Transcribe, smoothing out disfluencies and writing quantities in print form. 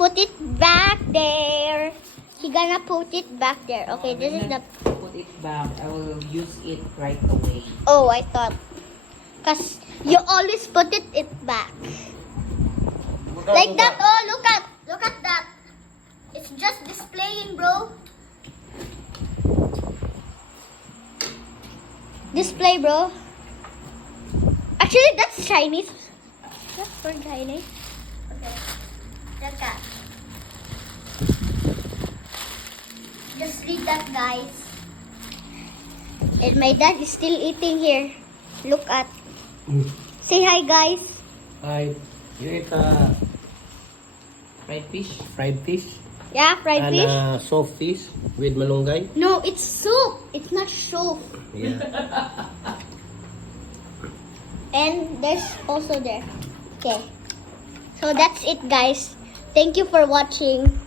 put it back there. He gonna put it back there. Okay, this is the... Put it back. I will use it right away. Oh, I thought. Because you always put it back. Like that. Oh, look at that. It's just displaying, bro. Display, bro. Actually, that's Chinese. That's for Chinese. Okay. Look at. Just read that, guys. And my dad is still eating here. Look at. Say hi, guys. Hi. You eat Fried fish. fried fish Yeah, fried and fish. soft fish with malunggay. No, it's soup. It's not soup. Yeah. And there's also there. Okay. So that's it, guys. Thank you for watching.